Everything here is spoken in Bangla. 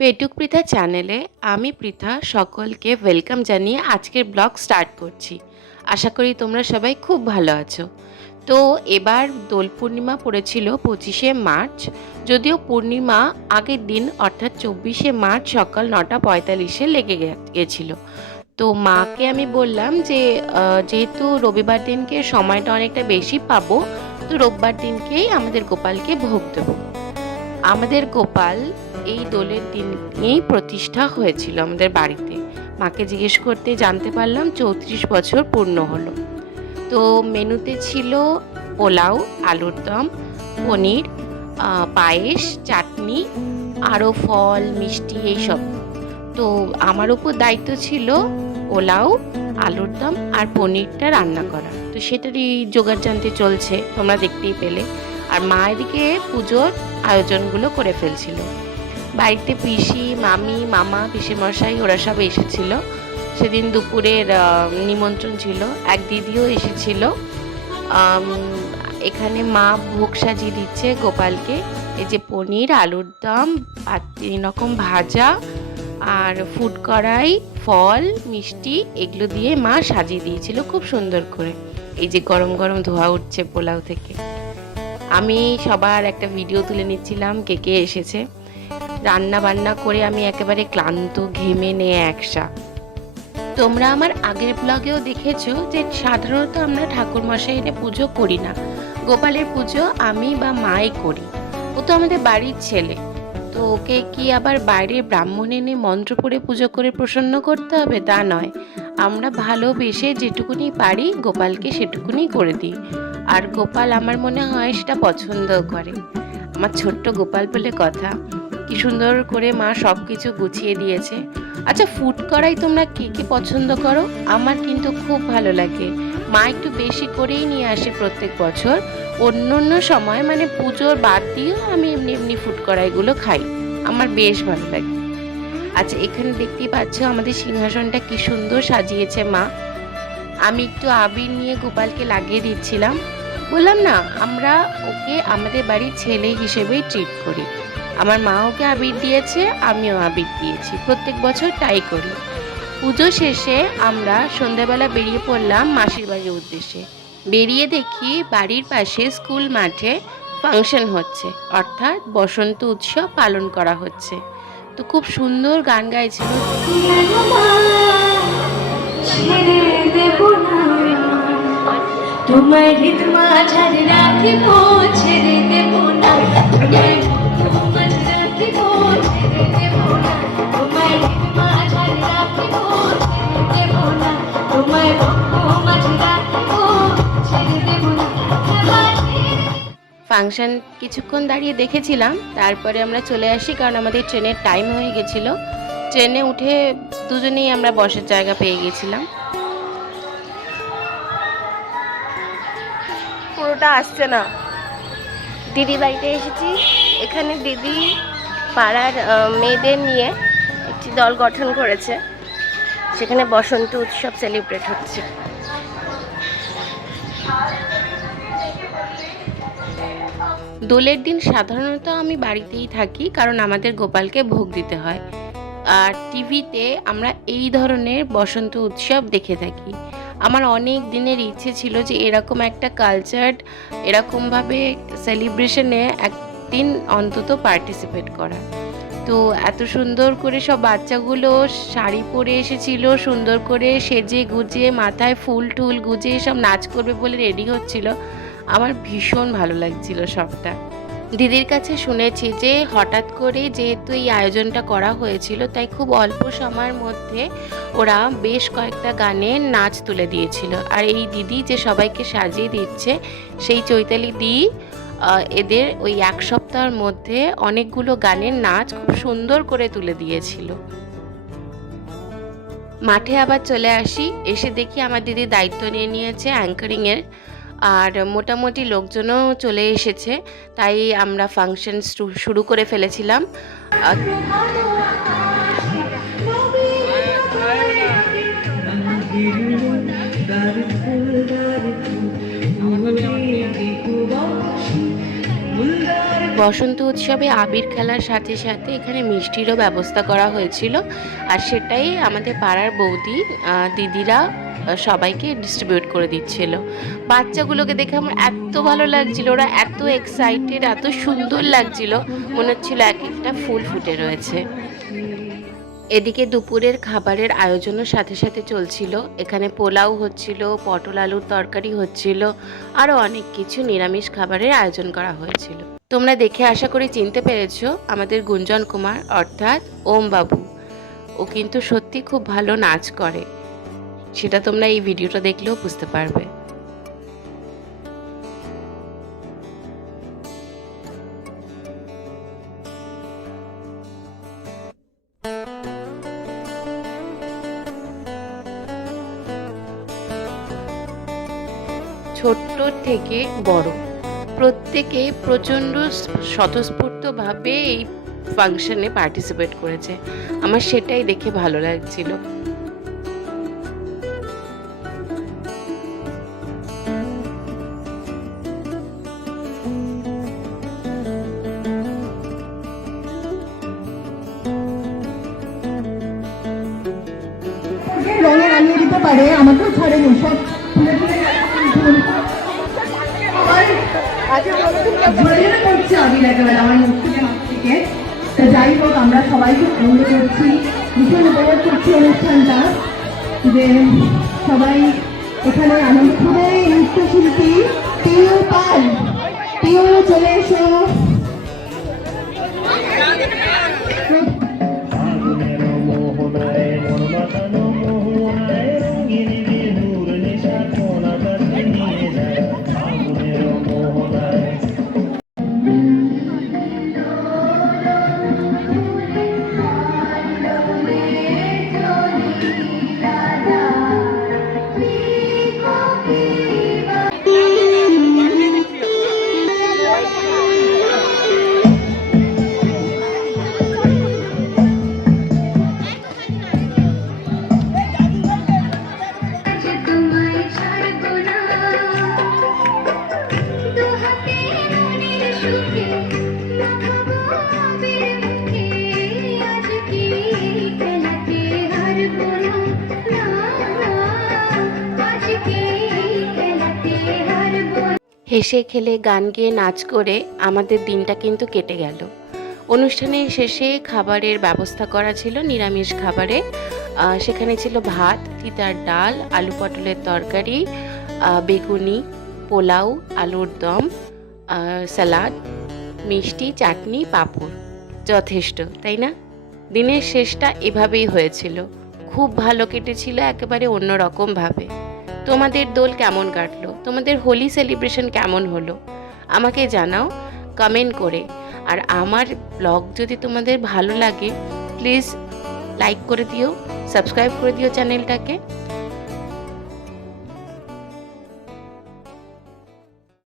পেটুক পৃথা চ্যানেলে আমি পৃথা সকলকে ওয়েলকাম জানিয়ে আজকের ব্লগ স্টার্ট করছি। আশা করি তোমরা সবাই খুব ভালো আছো। তো এবার দোল পূর্ণিমা পড়েছিল পঁচিশে মার্চ, যদিও পূর্ণিমা আগের দিন অর্থাৎ চব্বিশে মার্চ সকাল নটা পঁয়তাল্লিশে লেগে গেছিল। তো মাকে আমি বললাম যে যেহেতু রবিবার দিনকে সময়টা অনেকটা বেশি পাবো, তো রোববার দিনকেই আমাদের গোপালকে ভোগ দেবো। আমাদের গোপাল এই দোলের দিনেই প্রতিষ্ঠা হয়েছিল আমাদের বাড়িতে। মাকে জিজ্ঞেস করতে জানতে পারলাম চৌত্রিশ বছর পূর্ণ হলো। তো মেনুতে ছিল পোলাও, আলুর দম, পনির পায়েস, চাটনি, আরও ফল, মিষ্টি এইসব তো আমার উপর দায়িত্ব ছিল পোলাও, আলুর দম আর পনিরটা রান্না করা। তো সেটারই জোগাড় জানতে চলছে, তোমরা দেখতেই পেলে। আর মা এদিকে পুজোর আয়োজনগুলো করে ফেলছিল। বাড়িতে পিসি, মামি, মামা, পিসিমশাই ওরা সব এসেছিল। সেদিন দুপুরের নিমন্ত্রণ ছিল। এক দিদিও এসেছিল। এখানে মা ভোগ সাজিয়ে দিচ্ছে গোপালকে। এই যে পনির, আলুর দম, আর তিন রকম ভাজা, আর ফুড কড়াই, ফল, মিষ্টি, এগুলো দিয়ে মা সাজিয়ে দিয়েছিল খুব সুন্দর করে। এই যে গরম গরম ধোয়া উঠছে পোলাও থেকে। আমি সবার একটা ভিডিও তুলে নিচ্ছিলাম কে কে এসেছে। রান্না বান্না করে আমি একেবারে ক্লান্ত, ঘেমে নিয়ে একসা তোমরা আমার আগের ব্লগেও দেখেছ যে সাধারণত আমরা ঠাকুর মশাইরে পুজো করি না। গোপালের পুজো আমি বা মাই করি। ও তো আমাদের বাড়ির ছেলে। তো ওকে কি আবার বাইরে ব্রাহ্মণ এনে মন্ত্র পড়ে পুজো করে প্রসন্ন করতে হবে? তা নয়। আমরা ভালোবেসে যেটুকুনি পারি গোপালকে সেটুকুনি করে দিই। আর গোপাল আমার মনে হয় সেটা পছন্দও করে। আমার ছোট্ট গোপাল বলে কথা। কি সুন্দর করে মা সব কিছু গুছিয়ে দিয়েছে। আচ্ছা ফুড করাই তোমরা কে কে পছন্দ করো? আমার কিন্তু খুব ভালো লাগে। মা একটু বেশি করেই নিয়ে আসে প্রত্যেক বছর। অন্য অন্য সময় মানে পুজোর বাদ দিয়েও আমি এমনি এমনি ফুড কড়াইগুলো খাই। আমার বেশ ভালো লাগে। আচ্ছা এখানে দেখতেই পাচ্ছ আমাদের সিংহাসনটা কি সুন্দর সাজিয়েছে মা। আমি একটু আবির নিয়ে গোপালকে লাগিয়ে দিচ্ছিলাম। বললাম না, আমরা ওকে আমাদের বাড়ির ছেলে হিসেবেই ট্রিট করি। আমার মা ওকে আবির দিয়েছে, আমিও আবির দিয়েছি। প্রত্যেক বছর তাই করি। পুজো শেষে আমরা সন্ধ্যাবেলা বেরিয়ে পড়লাম মাসির বাড়ির উদ্দেশ্যে। বেরিয়ে দেখি বাড়ির পাশে স্কুল মাঠে ফাংশন হচ্ছে, অর্থাৎ বসন্ত উৎসব পালন করা হচ্ছে। তো খুব সুন্দর গান গাইছিল। তোমার হৃদ মাঝারে রাখিব ছেড়ে ফাংশন কিছুক্ষণ দাঁড়িয়ে দেখেছিলাম, তারপরে আমরা চলে আসি কারণ আমাদের ট্রেনের টাইম হয়ে গেছিল। ট্রেনে উঠে দুজনেই আমরা বসার জায়গা পেয়ে গেছিলাম। পুরোটা আসছে না। দিদি বাড়িতে এসেছি। এখানে দিদি পাড়ার মেয়েদের নিয়ে একটি দল গঠন করেছে। সেখানে বসন্ত উৎসব সেলিব্রেট হচ্ছে। দোলের দিন সাধারণত আমি বাড়িতেই থাকি, কারণ আমাদের গোপালকে ভোগ দিতে হয়। আর টিভিতে আমরা এই ধরনের বসন্ত উৎসব দেখে থাকি। আমার অনেক দিনের ইচ্ছে ছিল যে এরকম একটা কালচার এরকমভাবে সেলিব্রেশনে একদিন অন্তত পার্টিসিপেট করা তো এত সুন্দর করে সব বাচ্চাগুলো শাড়ি পরে এসেছিল, সুন্দর করে সেজে গুজে মাথায় ফুল টুল গুজে সব নাচ করবে বলে রেডি হচ্ছিল। আমার ভীষণ ভালো লাগছিল সবটা। দিদির কাছে শুনেছি যে হঠাৎ করে যেহেতু এই আয়োজনটা করা হয়েছিল, তাই খুব অল্প সময়ের মধ্যে ওরা বেশ কয়েকটা গানের নাচ তুলে দিয়েছিল। আর এই দিদি যে সবাইকে সাজিয়ে দিচ্ছে, সেই চৈতালি দি এদের ওই এক সপ্তাহের মধ্যে অনেকগুলো গানের নাচ খুব সুন্দর করে তুলে দিয়েছিল। মাঠে আবার চলে আসি, এসে দেখি আমার দিদি দায়িত্ব নিয়ে নিয়েছে অ্যাঙ্কারিংয়ের। আর মোটামুটি লোকজনও চলে এসেছে, তাই আমরা ফাংশন শুরু করে ফেলেছিলাম। বসন্ত উৎসবে আবির খেলার সাথে সাথে এখানে মিষ্টিরও ব্যবস্থা করা হয়েছিল। আর সেটাই আমাদের পাড়ার বৌদি দিদিরা সবাইকে ডিস্ট্রিবিউট করে দিচ্ছিল। বাচ্চাগুলোকে দেখে আমার এত ভালো লাগছিল, ওরা এত এক্সাইটেড এত সুন্দর লাগছিল। মনে হচ্ছিল এক একটা ফুল ফুটে রয়েছে। এদিকে দুপুরের খাবারের আয়োজনও সাথে সাথে চলছিল। এখানে পোলাও হচ্ছিল, পটল আলুর তরকারি হচ্ছিল, আরও অনেক কিছু নিরামিষ খাবারের আয়োজন করা হয়েছিল। তোমরা দেখে আশা করি চিনতে পেরেছ আমাদের গুঞ্জন কুমার, অর্থাৎ ওম বাবু। ও কিন্তু সত্যি খুব ভালো নাচ করে। সেটা তোমরা এই ভিডিওটা দেখলেও বুঝতে পারবে। ছোট্ট থেকে বড়। প্রত্যেকে প্রচণ্ড স্বতঃস্ফূর্তভাবে এই ফাংশনে পার্টিসিপেট করেছে। আমার সেটাই দেখে ভালো লাগছিল। রঙে রাঙিয়ে দিতে পারে, আমাকেও ছাড়েনি সব যাই হোক, আমরা সবাই খুব আনন্দ করছি। ভীষণ উপভোগ করছি অনুষ্ঠানটা। যে সবাই এখানে আনন্দ করে নৃত্যশিল্পী পিউ পাল। পিউ চলে এসো। হেসে খেলে গান গেয়ে নাচ করে আমাদের দিনটা কিন্তু কেটে গেল। অনুষ্ঠানের শেষে খাবারের ব্যবস্থা করা ছিল নিরামিষ খাবারে। সেখানে ছিল ভাত, তিতার ডাল, আলু পটলের তরকারি বেগুনি, পোলাও, আলুর দম স্যালাড, মিষ্টি, চাটনি, পাঁপড়। যথেষ্ট, তাই না? দিনের শেষটা এভাবেই হয়েছিল। খুব ভালো কেটেছিল একেবারে অন্যরকমভাবে। তোমাদের দোল কেমন কাটলো? তোমাদের হোলি সেলিব্রেশন কেমন হলো? আমাকে জানাও কমেন্ট করে। আর আমার ব্লগ যদি তোমাদের ভালো লাগে প্লিজ লাইক করে দিও সাবস্ক্রাইব করে দিও চ্যানেলটাকে